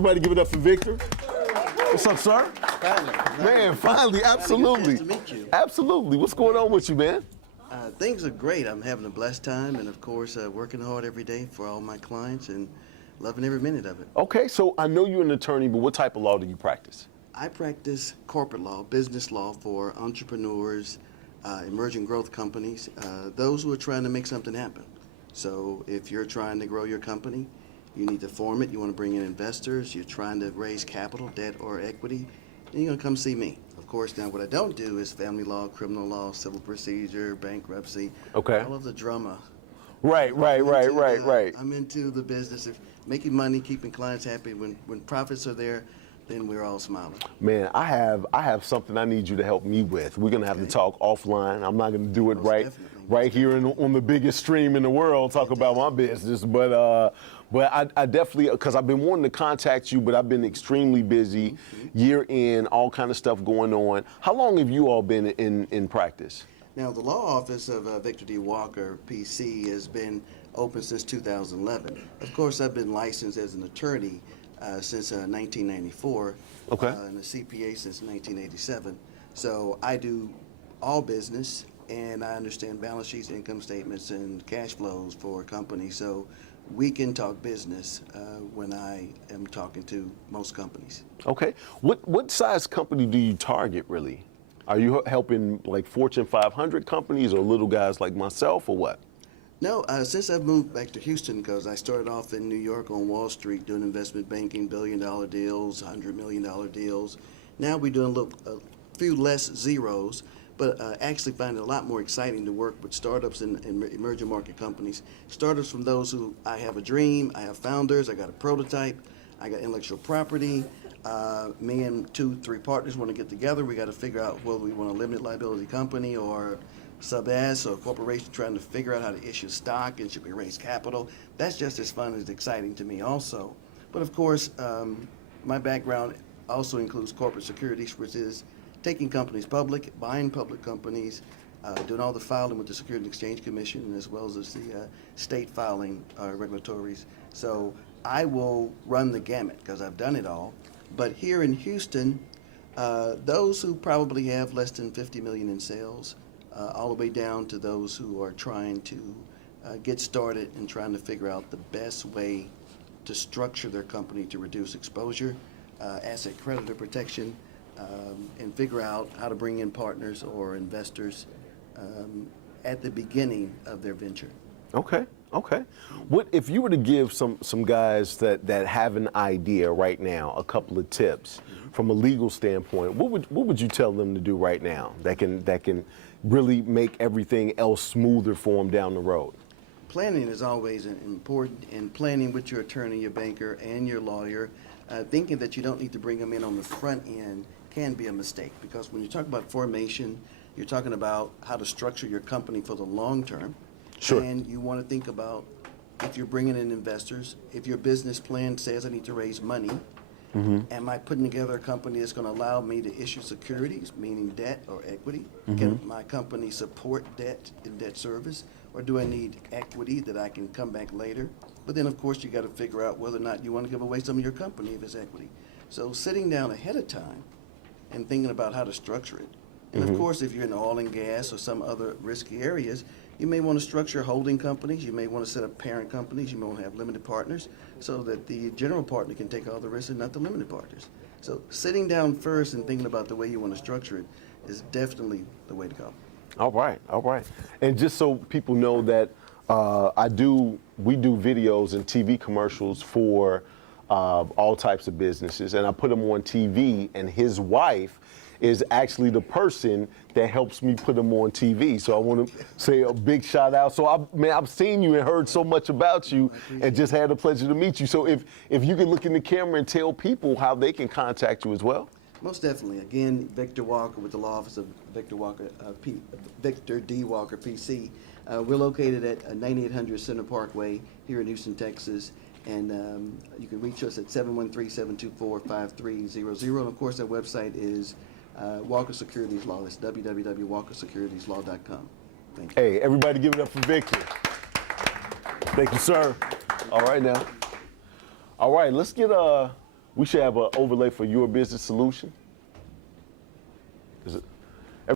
Everybody give it up for Victor. What's up, sir? Finally. Man, finally, absolutely. Nice to meet you. Absolutely. What's going on with you, man? Things are great. I'm having a blessed time, and of course, working hard every day for all my clients and loving every minute of it. Okay, so I know you're an attorney, but what type of law do you practice? I practice corporate law, business law for entrepreneurs, emerging growth companies, those who are trying to make something happen. So if you're trying to grow your company, you need to form it, you want to bring in investors, you're trying to raise capital, debt, or equity, then you're going to come see me. Of course, now what I don't do is family law, criminal law, civil procedure, bankruptcy, Okay. all of the drama. Right. I'm into the business of making money, keeping clients happy. When profits are there, then we're all smiling. Man, I have something I need you to help me with. We're gonna have to talk offline. I'm not gonna do it right here on the biggest stream in the world, talk about my business. But I definitely, because I've been wanting to contact you, but I've been extremely busy, year in, all kind of stuff going on. How long have you all been in practice? Now, the law office of Victor D. Walker, PC, has been open since 2011. Of course, I've been licensed as an attorney since 1994, and a CPA since 1987. So I do all business, and I understand balance sheets, income statements, and cash flows for companies. So we can talk business when I am talking to most companies. Okay. What size company do you target, really? Are you helping like Fortune 500 companies or little guys like myself, or what? No, since I've moved back to Houston, because I started off in New York on Wall Street doing investment banking, billion-dollar deals, $100 million deals. Now we're doing a few less zeros, but actually find it a lot more exciting to work with startups and emerging market companies. Startups from those who I have a dream, I have founders, I got a prototype, I got intellectual property. Me and 2-3 partners want to get together. We got to figure out whether we want a limited liability company or sub-S or a corporation trying to figure out how to issue stock and should we raise capital. That's just as fun as exciting to me also. But of course, my background also includes corporate securities, which is taking companies public, buying public companies, doing all the filing with the Securities and Exchange Commission, as well as the state filing regulatories. So I will run the gamut because I've done it all. But here in Houston, those who probably have less than 50 million in sales, all the way down to those who are trying to get started and trying to figure out the best way to structure their company to reduce exposure, asset creditor protection, and figure out how to bring in partners or investors at the beginning of their venture. Okay. What if you were to give some guys that have an idea right now, a couple of tips from a legal standpoint? What would you tell them to do right now that can really make everything else smoother for them down the road? Planning is always important, and planning with your attorney, your banker, and your lawyer. Thinking that you don't need to bring them in on the front end can be a mistake, because when you talk about formation, you're talking about how to structure your company for the long term. Sure. And you want to think about if you're bringing in investors, if your business plan says I need to raise money, am I putting together a company that's going to allow me to issue securities, meaning debt or equity? Can my company support debt and debt service? Or do I need equity that I can come back later? But then, of course, you got to figure out whether or not you want to give away some of your company if it's equity. So sitting down ahead of time and thinking about how to structure it. And of course, if you're in oil and gas or some other risky areas, you may want to structure holding companies. You may want to set up parent companies. You may want to have limited partners so that the general partner can take all the risks and not the limited partners. So sitting down first and thinking about the way you want to structure it is definitely the way to go. All right. And just so people know that we do videos and TV commercials for all types of businesses, and I put them on TV, and his wife is actually the person that helps me put them on TV. So I want to say a big shout out. So I've seen you and heard so much about you and just had the pleasure to meet you. So if you could look in the camera and tell people how they can contact you as well. Most definitely. Again, Victor Walker with the law office of Victor D. Walker, PC. We're located at 9800 Center Parkway here in Houston, Texas. And you can reach us at 713-724-5300. And of course, our website is Walker Securities Law. That's www.walkersecuritieslaw.com. Thank you. Hey, everybody give it up for Victor. Thank you, sir. All right now. All right, let's get We should have an overlay for your business solution. Is it?